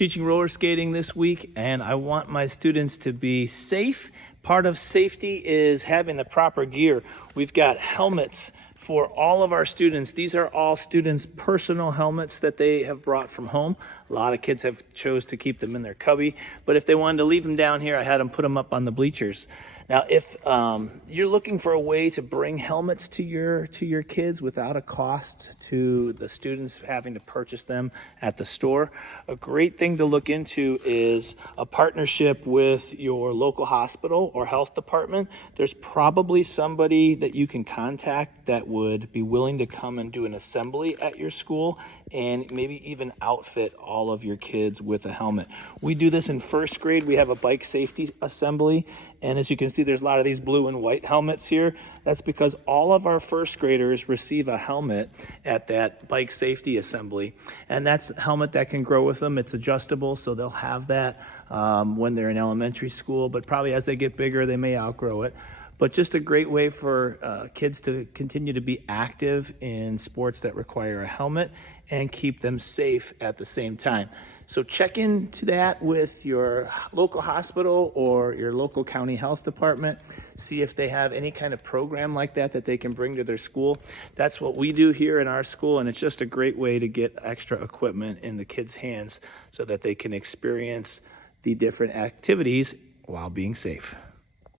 teaching roller skating this week, and I want my students to be safe. Part of safety is having the proper gear. We've got helmets for all of our students. These are all students' personal helmets that they have brought from home. A lot of kids have chose to keep them in their cubby, but if they wanted to leave them down here, I had them put them up on the bleachers. Now, if you're looking for a way to bring helmets to your kids without a cost to the students having to purchase them at the store, a great thing to look into is a partnership with your local hospital or health department. There's probably somebody that you can contact that would be willing to come and do an assembly at your school and maybe even outfit all of your kids with a helmet. We do this in first grade. We have a bike safety assembly, and as you can see, there's a lot of these blue and white helmets here. That's because all of our first graders receive a helmet at that bike safety assembly, and that's a helmet that can grow with them. It's adjustable, so they'll have that when they're in elementary school, but probably as they get bigger, they may outgrow it. But just a great way for kids to continue to be active in sports that require a helmet and keep them safe at the same time. So check into that with your local hospital or your local county health department. See if they have any kind of program like that that they can bring to their school. That's what we do here in our school, and it's just a great way to get extra equipment in the kids' hands so that they can experience the different activities while being safe.